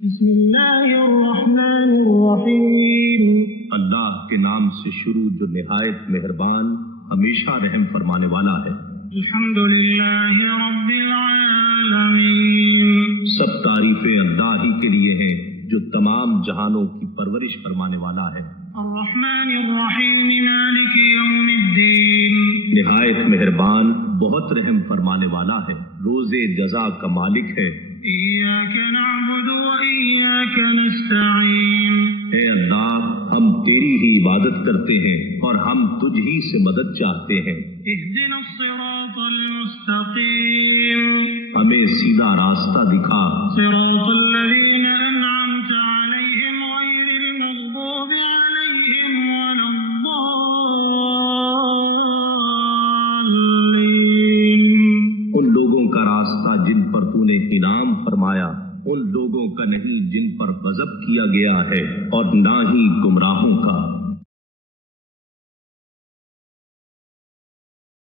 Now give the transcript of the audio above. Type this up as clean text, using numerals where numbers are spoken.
بسم اللہ الرحمن الرحیم۔ اللہ کے نام سے شروع جو نہایت مہربان ہمیشہ رحم فرمانے والا ہے۔ الحمد للہ رب العالمین۔ سب تعریفیں اللہ ہی کے لیے ہیں جو تمام جہانوں کی پرورش فرمانے والا ہے۔ الرحمن الرحیم مالک یوم الدین۔ نہایت مہربان بہت رحم فرمانے والا ہے، روز جزا کا مالک ہے۔ ایاک نعبد و ایاک نستعین۔ اے اللہ، ہم تیری ہی عبادت کرتے ہیں اور ہم تجھ ہی سے مدد چاہتے ہیں۔ اہدنا الصراط المستقیم۔ ہمیں سیدھا راستہ دکھا۔ صراط الذین انعمت علیہم غیر المغضوب علیہم ولا الضالین۔ ان لوگوں کا راستہ جن پر تو نے انعام فرمایا، ان لوگوں کا نہیں جن پر غضب کیا گیا ہے، اور نہ ہی گمراہوں کا۔